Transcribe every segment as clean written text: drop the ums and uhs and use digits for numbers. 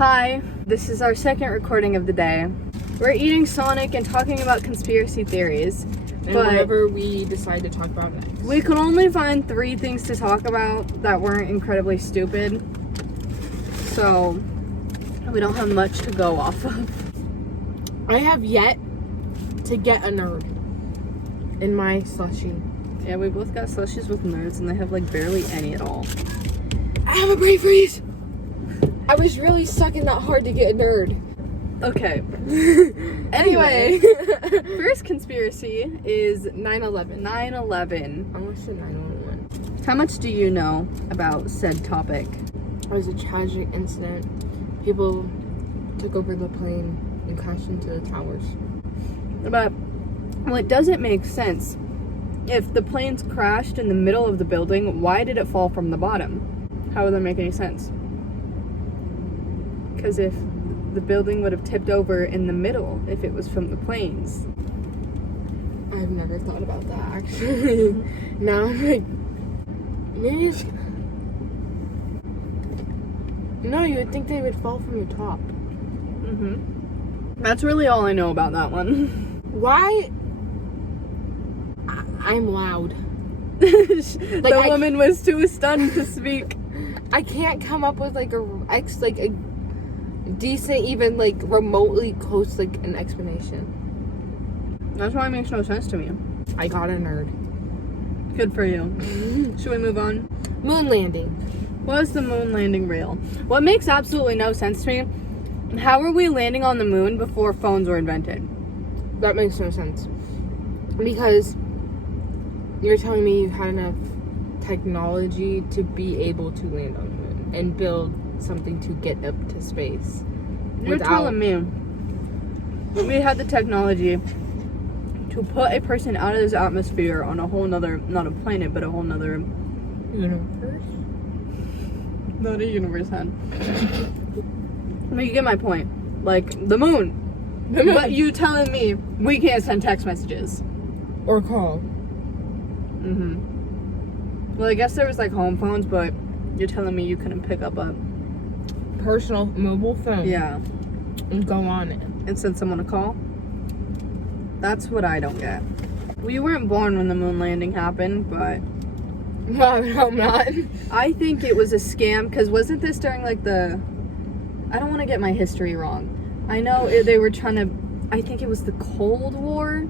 Hi, this is our second recording of the day. We're eating Sonic and talking about conspiracy theories. And whatever we decide to talk about next. We could only find 3 things to talk about that weren't incredibly stupid. So, we don't have much to go off of. I have yet to get a nerd in my slushie. Yeah, we both got slushies with nerds and they have like barely any at all. I have a brain freeze! I was really sucking that hard to get a nerd. Okay. Anyway, first conspiracy is 9/11. 9/11. I almost said 911. How much do you know about said topic? It was a tragic incident. People took over the plane and crashed into the towers. But, well, it doesn't make sense. If the planes crashed in the middle of the building, why did it fall from the bottom? How would that make any sense? Because if the building would have tipped over in the middle if it was from the planes. I've never thought about that, actually. Now I'm like, maybe it's... No, you would think they would fall from the top. That's really all I know about that one. Why? I'm loud. The woman was too stunned to speak. I can't come up with like a decent, even like remotely close, like an explanation. That's why it makes no sense to me. I got a nerd. Good for you. Should we move on? Moon landing. Was the moon landing real? What makes absolutely no sense to me, how were we landing on the moon before phones were invented? That makes no sense. Because you're telling me you had enough technology to be able to land on the moon and build something to get up to space. You're telling me we had the technology to put a person out of this atmosphere on a whole nother, not a planet, but a whole nother universe? Not a universe, hun. But you get my point. Like, the moon. But you telling me we can't send text messages. Or call. Well, I guess there was like home phones, but you're telling me you couldn't pick up a personal mobile phone. Yeah. And go on it. And send someone a call? That's what I don't get. We weren't born when the moon landing happened, but... No, I'm not. I think it was a scam, because wasn't this during like the... I don't want to get my history wrong. I know they were trying to... I think it was the Cold War?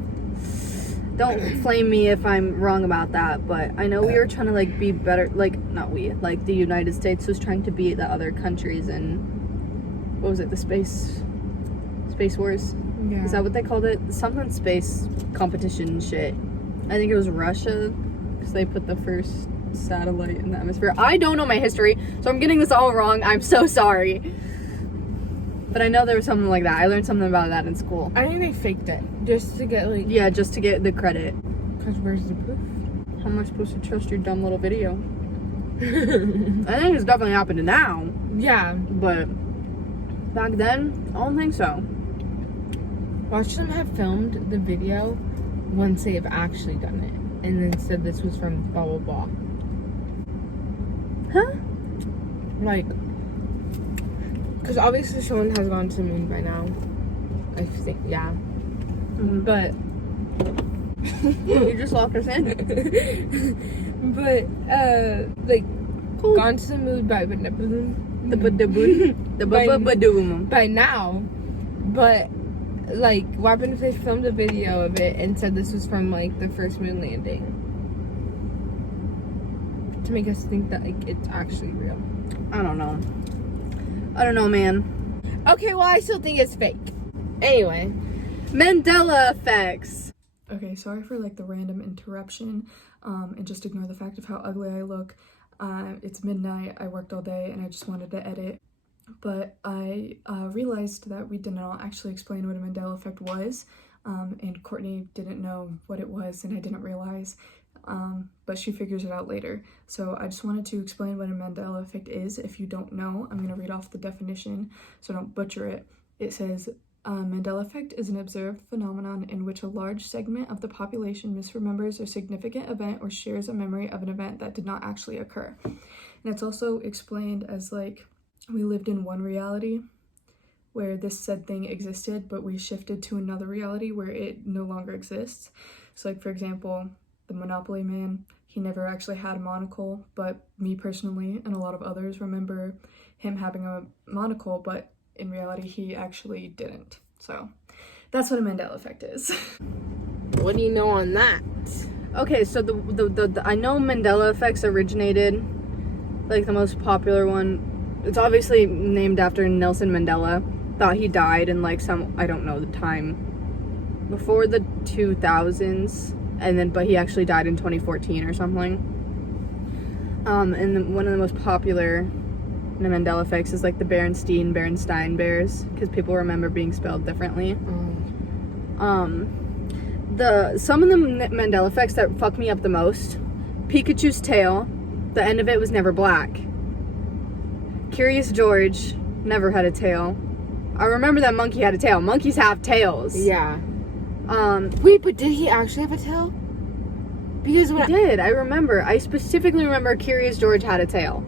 Don't flame me if I'm wrong about that, but I know we were trying to like be better, like, not we, like the United States was trying to beat the other countries in, what was it, the space wars? Yeah. Is that what they called it? Something space competition shit. I think it was Russia, because they put the first satellite in the atmosphere. I don't know my history, so I'm getting this all wrong. I'm so sorry. But I know there was something like that. I learned something about that in school. I think they faked it just to get like... Yeah, just to get the credit. Because where's the proof? How am I supposed to trust your dumb little video? I think it's definitely happening now. Yeah. But back then, I don't think so. Watch them have filmed the video once they have actually done it. And then said this was from blah blah blah. Huh? Like... Because obviously someone has gone to the moon by now. I think, yeah. But... You just locked us in. But, like, gone to the moon by now. But, like, what happened if they filmed a video of it and said this was from, like, the first moon landing? To make us think that, like, it's actually real. I don't know, man. Okay, well, I still think it's fake. Anyway. Mandela effects. Okay, sorry for like the random interruption, and just ignore the fact of how ugly I look. It's midnight, I worked all day, and I just wanted to edit. But I realized that we did not actually explain what a Mandela effect was, and Courtney didn't know what it was, and I didn't realize. But she figures it out later. So I just wanted to explain what a Mandela effect is. If you don't know, I'm going to read off the definition so don't butcher it. It says, Mandela effect is an observed phenomenon in which a large segment of the population misremembers a significant event or shares a memory of an event that did not actually occur. And it's also explained as like, we lived in one reality where this said thing existed, but we shifted to another reality where it no longer exists. So like, for example, the Monopoly Man, he never actually had a monocle, but me personally and a lot of others remember him having a monocle, but in reality he actually didn't. So that's what a Mandela effect is. What do you know on that? Okay, so the I know Mandela effects originated, like the most popular one, it's obviously named after Nelson Mandela. Thought he died in like some, I don't know the time, before the 2000s, and then but he actually died in 2014 or something. And then one of the most popular Mandela effects is like the Berenstein Bears, because people remember being spelled differently. Some of the Mandela effects that fuck me up the most: Pikachu's tail, the end of it was never black. Curious George never had a tail. I remember that monkey had a tail. Monkeys have tails. Yeah. Wait, but did he actually have a tail? Because when He did. I remember. I specifically remember Curious George had a tail.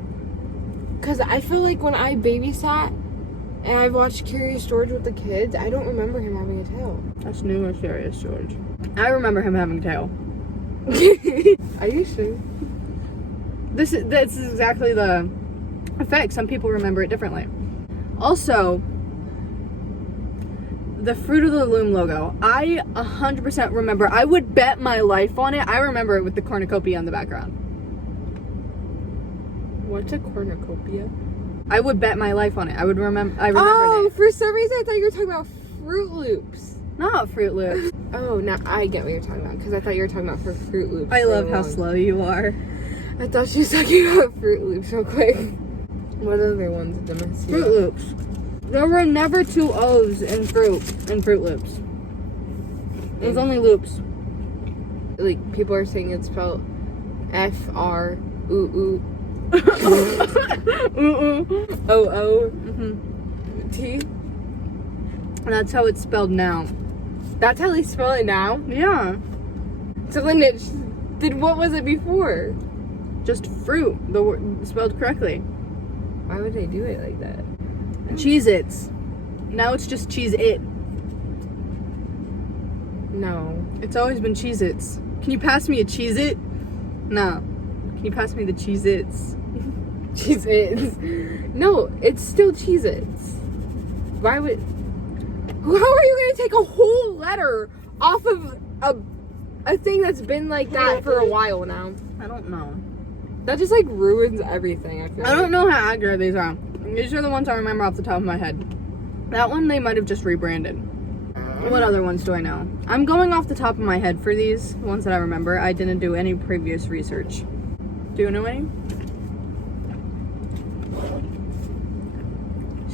Because I feel like when I babysat and I watched Curious George with the kids, I don't remember him having a tail. That's new with Curious George. I remember him having a tail. Are you sure? That's exactly the effect. Some people remember it differently. Also, the Fruit of the Loom logo. I 100% remember. I would bet my life on it. I remember it with the cornucopia in the background. What's a cornucopia? I would bet my life on it. I remember it. For some reason I thought you were talking about Fruit Loops. Not Fruit Loops. Oh, now I get what you're talking about, because I thought you were talking about for Fruit Loops. I so love how long. slow you are. I thought she was talking about Fruit Loops real quick. What other ones did I see? Fruit Loops. There were never two O's in Fruit Loops. It was only Loops. Like, people are saying it's spelled F-R-U-U. O-O-T. And that's how it's spelled now. That's how they spell it now? Yeah. So then what was it before? Just fruit. The word spelled correctly. Why would they do it like that? Cheez-Its. Now it's just Cheez-It. No. It's always been Cheez-Its. Can you pass me a Cheez-It? No. Can you pass me the Cheez-Its? Cheez-Its. No, it's still Cheez-Its. Why would... How are you going to take a whole letter off of a thing that's been like that for a while now? I don't know. That just like ruins everything, I feel I don't know how accurate these are. These are the ones I remember off the top of my head. That one they might have just rebranded. What other ones do I know? I'm going off the top of my head for these ones that I remember. I didn't do any previous research. Do you know any?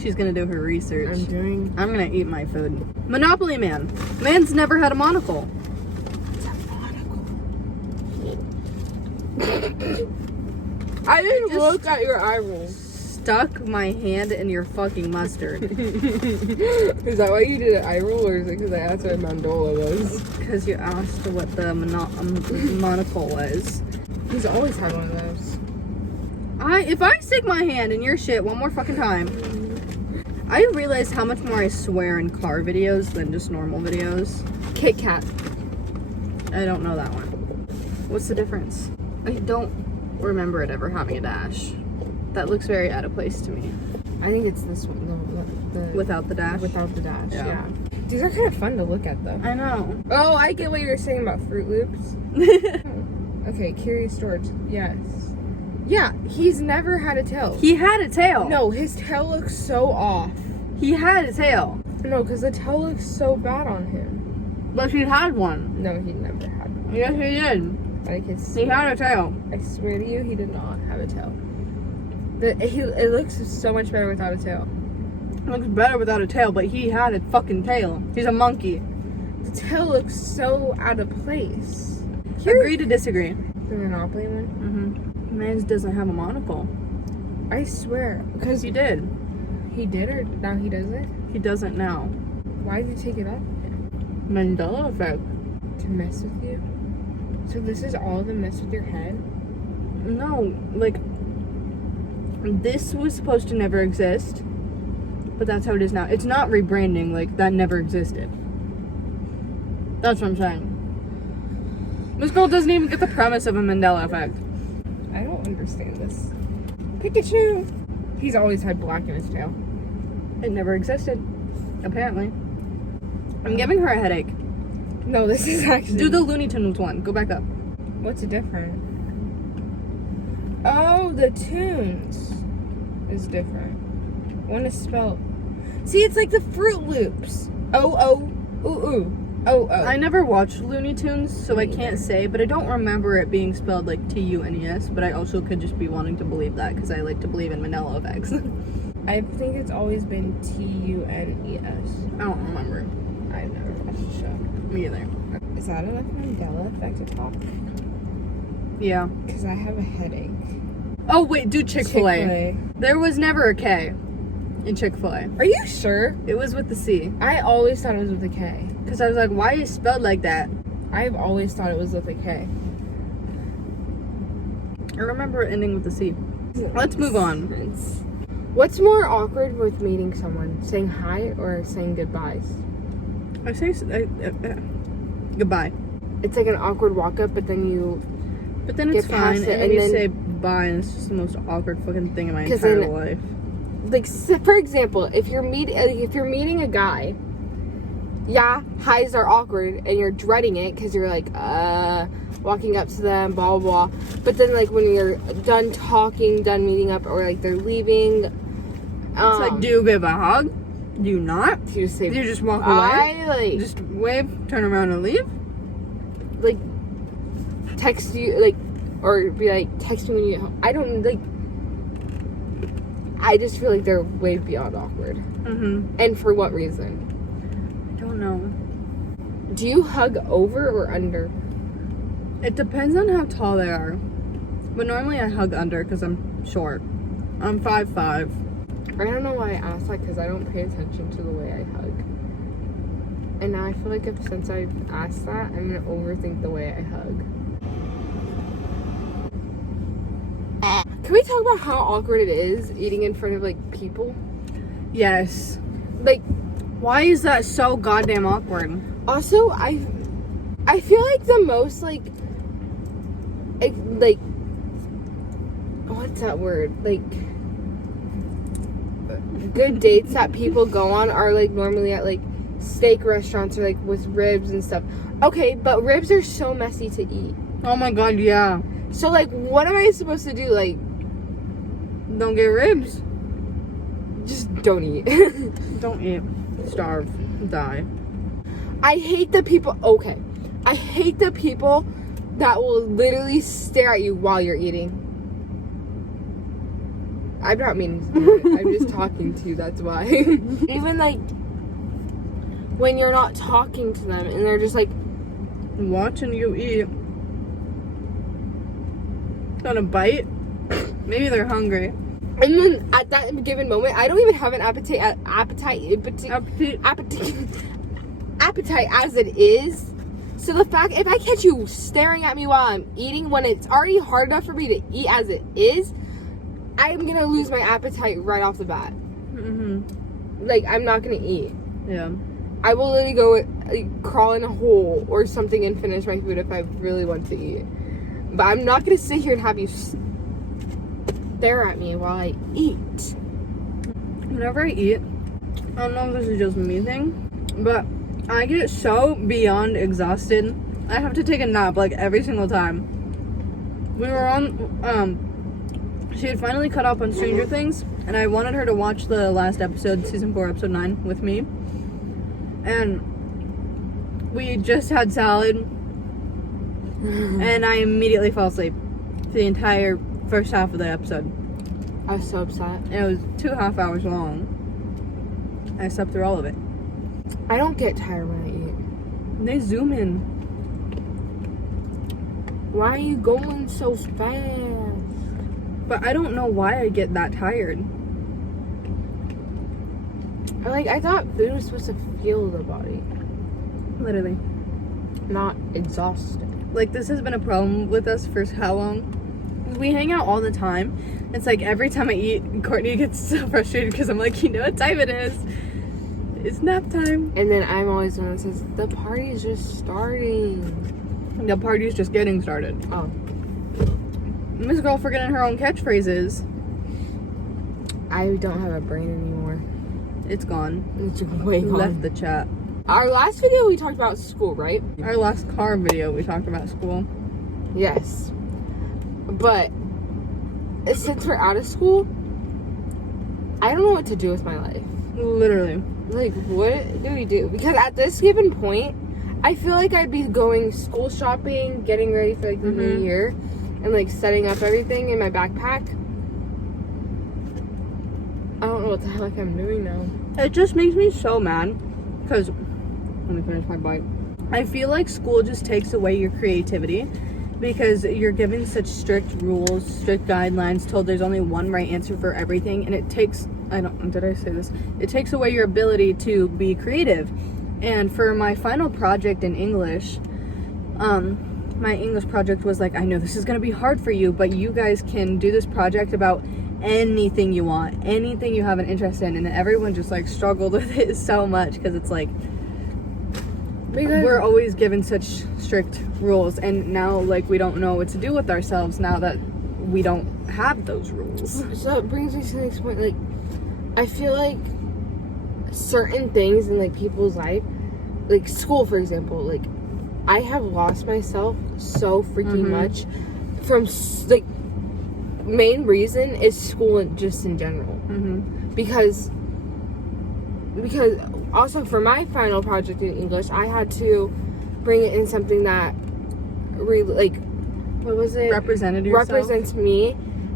She's gonna do her research. I'm gonna eat my food. Monopoly Man. Man's never had a monocle. I didn't just- look at your eye roll. Stuck my hand in your fucking mustard. Is that why you did an eye roll, or is it because I asked what Mandola was? Because you asked what the monocle was. He's always had one of those. If I stick my hand in your shit one more fucking time, I realized how much more I swear in car videos than just normal videos. Kit Kat. I don't know that one. What's the difference? I don't remember it ever having a dash. That looks very out of place to me. I think it's this one. The Without the dash? without the dash. Yeah. Yeah. These are kind of fun to look at, though. I know. Oh, I get what you're saying about Fruit Loops. Okay, Curious George. Yes. Yeah, he's never had a tail. He had a tail. No, his tail looks so off. He had a tail. No, because the tail looks so bad on him. But he had one. No, he never had one. Yes, he did. I can He see. had a tail. I swear to you, he did not have a tail. It looks so much better without a tail. Looks better without a tail, but he had a fucking tail. He's a monkey. The tail looks so out of place. Agree to disagree. The Monopoly one? Mm-hmm. Man doesn't have a monocle. I swear. Because He did. he did, or now he doesn't? He doesn't now. Why did you take it off? Mandela effect. To mess with you? So this is all to mess with your head? No, like, this was supposed to never exist. But that's how it is now. It's not rebranding, like, that never existed. That's what I'm saying. This girl doesn't even get the premise of a Mandela effect. I don't understand this. Pikachu! He's always had black in his tail. It never existed, apparently. I'm giving her a headache. No, this is actually... Do the Looney Tunes one. Go back up. What's it different? Oh, the tunes is different. One is spelled... See, it's like the Fruit Loops. O-O-ooh-ooh. I never watched Looney Tunes, so I can't say, but I don't remember it being spelled like Tunes, but I also could just be wanting to believe that because I like to believe in Mandela effects. I think it's always been Tunes. I don't remember. I've never watched the show. Me either. Is that enough Mandela effect to talk? Yeah. Because I have a headache. Oh, wait, do Chick-fil-A. Chick-fil-A. There was never a K in Chick-fil-A. Are you sure? It was with the C. I always thought it was with a K. Because I was like, why is it spelled like that? I've always thought it was with a K. I remember it ending with the C. Let's move on. What's more awkward with meeting someone? Saying hi or saying goodbyes? I say goodbye. It's like an awkward walk up, but then you... But then it's Get past fine, it, and then and you then- say bye, and it's just the most awkward fucking thing in my 'Cause entire then- life. Like, for example, if you're meeting a guy, yeah, highs are awkward, and you're dreading it because you're like, walking up to them, blah, blah, blah. But then, like, when you're done talking, done meeting up, or, like, they're leaving, It's like, do you give a hug? Do you not? you just say, Do you just walk away? I, like, Just wave, turn around, and leave? like, text you, like, or be like, text me when you get home. I don't, like, I just feel like they're way beyond awkward. Mm-hmm. And for what reason? I don't know. Do you hug over or under? It depends on how tall they are. But normally I hug under because I'm short. I'm 5'5". I don't know why I asked that because I don't pay attention to the way I hug. And now I feel like since I've asked that, I'm going to overthink the way I hug. Can we talk about how awkward it is eating in front of, like, people? Yes. Like, Why is that so goddamn awkward? also, I feel like the most, like, what's that word? Like, good dates that people go on are, like, normally at, like, steak restaurants or, like, with ribs and stuff. Okay, but ribs are so messy to eat. Oh my god, yeah. So, like, what am I supposed to do? Like, Don't get ribs. just don't eat. Don't eat. Starve. Die. I hate the people. Okay. I hate the people that will literally stare at you while you're eating. I'm not meaning to do it. I'm just talking to you, that's why. Even, like, when you're not talking to them and they're just like, Watching you eat. Gonna bite. Maybe they're hungry. and then at that given moment, I don't even have an appetite as it is. So the fact, if I catch you staring at me while I'm eating when it's already hard enough for me to eat as it is, I'm gonna lose my appetite right off the bat. Mm-hmm. Like, I'm not gonna eat. Yeah. I will literally go crawl in a hole or something and finish my food if I really want to eat. But I'm not gonna sit here and have you stare at me while I eat. Whenever I eat, I don't know if this is just me thing, but I get so beyond exhausted. I have to take a nap like every single time. We were on, she had finally caught up on Stranger Things, and I wanted her to watch the last episode, season 4, episode 9, with me. And we just had salad, and I immediately fell asleep for the entire first half of the episode. I was so upset. And it was 2.5 hours long. I slept through all of it. I don't get tired when I eat. They zoom in. Why are you going so fast? But I don't know why I get that tired. I thought food was supposed to fuel the body, Literally. not exhaust it. Like, this has been a problem with us for how long? We hang out all the time. It's like every time I eat, Courtney gets so frustrated because I'm like, you know what time it is? It's nap time. And then I'm always the one that says, the party's just starting. The party's just getting started. Oh. This girl forgetting her own catchphrases. I don't have a brain anymore. It's gone. It's way gone. Left the chat. Our last video we talked about school, right? Our last car video, we talked about school. Yes. But since we're out of school, I don't know what to do with my life. Literally. Like, what do we do? Because at this given point, I feel like I'd be going school shopping, getting ready for like the new year, and like setting up everything in my backpack. I don't know what the heck I'm doing now. It just makes me so mad because, let me finish my bite. I feel like school just takes away your creativity because you're given such strict rules, strict guidelines, told there's only one right answer for everything, and it takes, did I say this? It takes away your ability to be creative. And for my final project in English, my English project was like, I know this is going to be hard for you, but you guys can do this project about anything you want, anything you have an interest in. And everyone just like struggled with it so much because it's like, because we're always given such strict rules, and now like we don't know what to do with ourselves now that we don't have those rules. So it brings me to the next point. Like, I feel like certain things in like people's life, like school for example, like I have lost myself so freaking much from like main reason is school just in general. Because also for my final project in English, I had to bring it in something that really Represented yourself? represents me,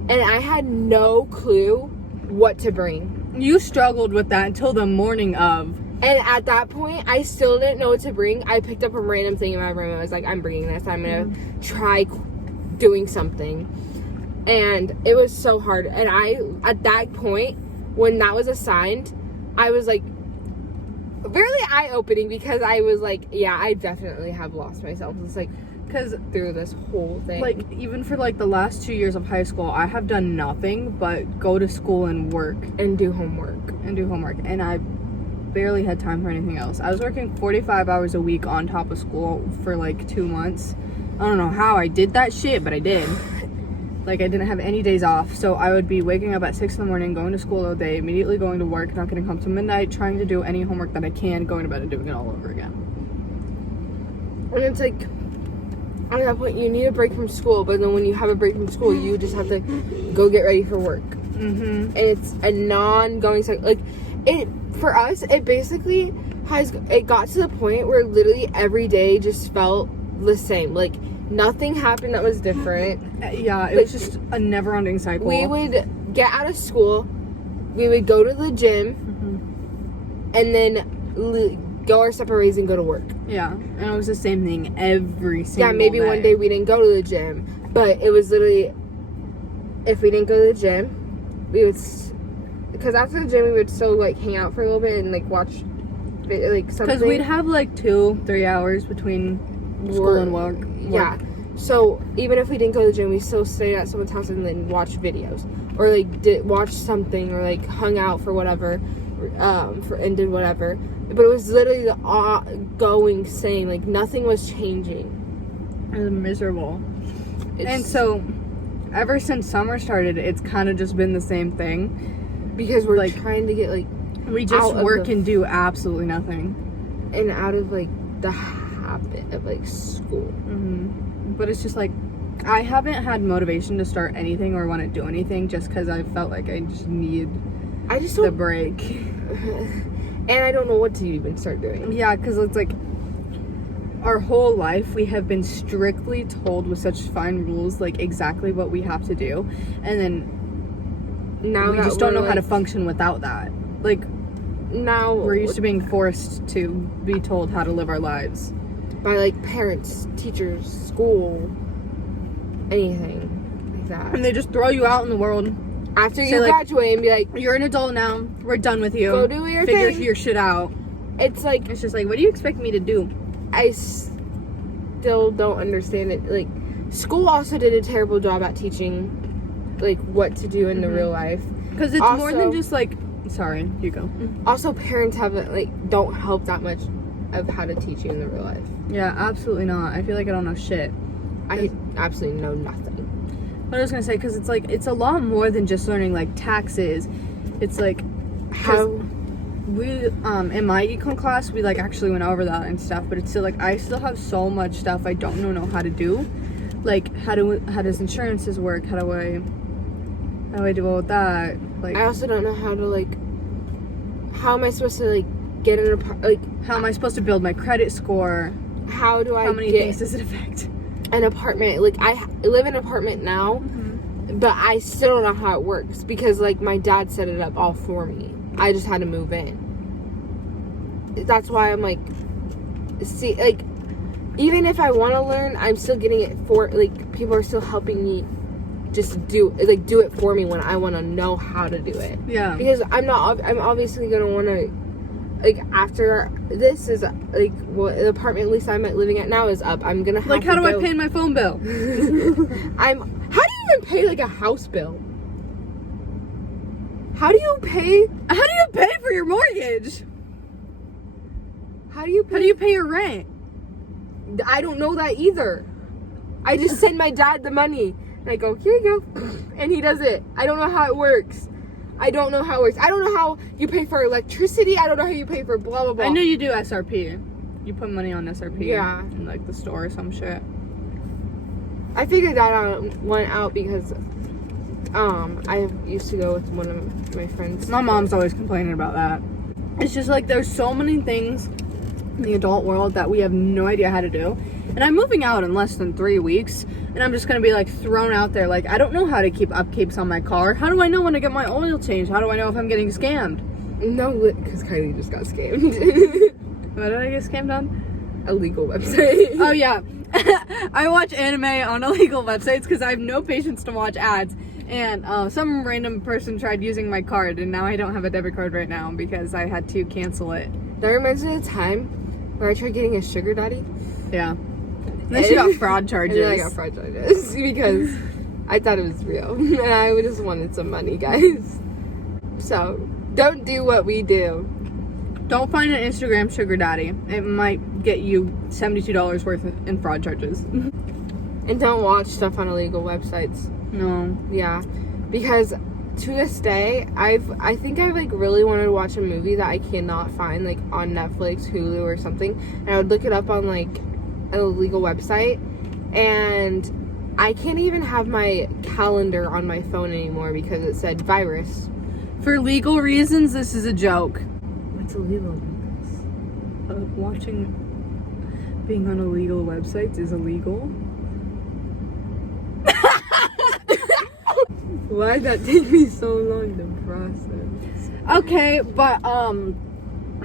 and I had no clue what to bring. You struggled with that until the morning of. And at that point, I still didn't know what to bring. I picked up a random thing in my room. I was like, I'm bringing this. I'm going to try doing something. And it was so hard. And at that point, when that was assigned, I was like, really eye-opening because I was like, yeah, I definitely have lost myself. It's like, because through this whole thing. like even for like the last 2 years of high school, I have done nothing but go to school and work. And do homework. And I barely had time for anything else. I was working 45 hours a week on top of school for like 2 months. I don't know how I did that shit, but I did. Like, I didn't have any days off, so I would be waking up at 6 in the morning, going to school all day, immediately going to work, not getting home till midnight, trying to do any homework that I can, going to bed and doing it all over again. And it's like, at that point, you need a break from school, but then when you have a break from school, you just have to go get ready for work. And it's a non-going cycle. Like, for us, it basically it got to the point where literally every day just felt the same. Like, nothing happened that was different. Yeah, it was just a never-ending cycle. We would get out of school, we would go to the gym, and then go our separate ways and go to work. Yeah, and it was the same thing every single day. Yeah, maybe one day we didn't go to the gym, but it was literally, if we didn't go to the gym, we would, because after the gym we would still like hang out for a little bit and like watch like something. Because we'd have like 2-3 hours between school and work. Yeah. So even if we didn't go to the gym, we still stayed at someone's house and then watched videos, or like watch something, or like hung out for whatever, and did whatever. But it was literally the ongoing same. Like nothing was changing. It was miserable. And so, ever since summer started, it's kind of just been the same thing. Because we're like trying to get like we just work and do absolutely nothing, and out of like the habit of like school. But it's just like I haven't had motivation to start anything or want to do anything just because I felt like I just need the break. And I don't know what to even start doing. Yeah, because it's like our whole life we have been strictly told with such fine rules like exactly what we have to do, and then now we just don't know how to function without that. Like, now we're used to being forced to be told how to live our lives by like parents, teachers, school, anything like that. And they just throw you out in the world after you graduate and be like, you're an adult now, we're done with you, go do your figure thing. your shit out. It's like, it's just like, what do you expect me to do? I still don't understand it. Like, school also did a terrible job at teaching, like, what to do in the real life. Because it's more than Also- just like, sorry, you go. Also, parents don't help that much of how to teach you in the real life. Yeah, absolutely not. I feel like I don't know shit. I absolutely know nothing. What I was gonna say, because it's like, it's a lot more than just learning like taxes. It's like, How? we in my econ class we like actually went over that and stuff, but it's still like I still have so much stuff I don't know how to do. Like how does insurances work? How do I do all of that? Like I also don't know how to, like, how am I supposed to, like, get an apartment? Like, how am I supposed to build my credit score? how do I How many get things does it affect? an apartment? Like, I live in an apartment now, but I still don't know how it works because, like, my dad set it up all for me. I just had to move in. That's why I'm like, see, like, even if I want to learn, I'm still getting it for, like, people are still helping me just do it for me when I want to know how to do it. Yeah. Because I'm obviously going to want to, like, after this is, like, well, the apartment at least I'm living at now is up. I'm going to have Like how to do I go- pay my phone bill? how do you even pay, like, a house bill? How do you pay for your mortgage? How do you pay your rent? I don't know that either. I just send my dad the money and I go, here you go, and he does it. I don't know how it works. I don't know how you pay for electricity. I don't know how you pay for blah blah blah. I know you do SRP. You put money on SRP. Yeah. In like the store or some shit. I figured that out because I used to go with one of my friends. My mom's always complaining about that. It's just like there's so many things in the adult world that we have no idea how to do. And I'm moving out in less than 3 weeks, and I'm just gonna be like thrown out there. Like, I don't know how to keep upkeeps on my car. How do I know when to get my oil changed? How do I know if I'm getting scammed? No, because Kylie just got scammed. What did I get scammed on? A legal website. Oh yeah. I watch anime on illegal websites because I have no patience to watch ads. And some random person tried using my card, and now I don't have a debit card right now because I had to cancel it. That reminds me of the time where I tried getting a sugar daddy. Yeah. And then she got fraud charges. And then I got fraud charges because I thought it was real. And I just wanted some money, guys. So, don't do what we do. Don't find an Instagram sugar daddy. It might get you $72 worth in fraud charges. And don't watch stuff on illegal websites. No. Yeah. Because to this day, I think I like really wanted to watch a movie that I cannot find like on Netflix, Hulu, or something. And I would look it up on like an illegal website. And I can't even have my calendar on my phone anymore because it said virus. For legal reasons, this is a joke. What's illegal? Being on illegal websites is illegal. Why'd that take me so long to process? Okay, but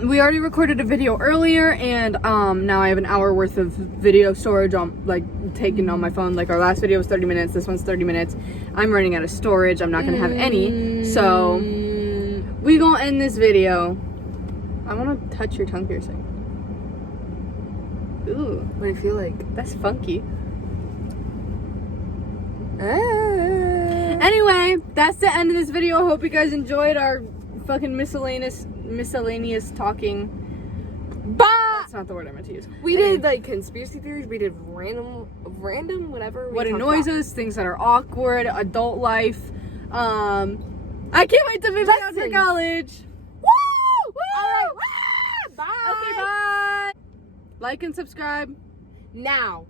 we already recorded a video earlier, and now I have an hour worth of video storage on taken on my phone. Like our last video was 30 minutes, this one's 30 minutes. I'm running out of storage. I'm not gonna have any, so we gonna end this video. I want to touch your tongue piercing. Ooh, What do you feel like? that's funky. Ah. Anyway, that's the end of this video. I hope you guys enjoyed our fucking miscellaneous talking. That's not the word I meant to use. We did like conspiracy theories. We did random whatever. What annoys us, things that are awkward, adult life. I can't wait to move out to Lessons. college. Woo! All right. Bye. Okay, bye. Like and subscribe. Now.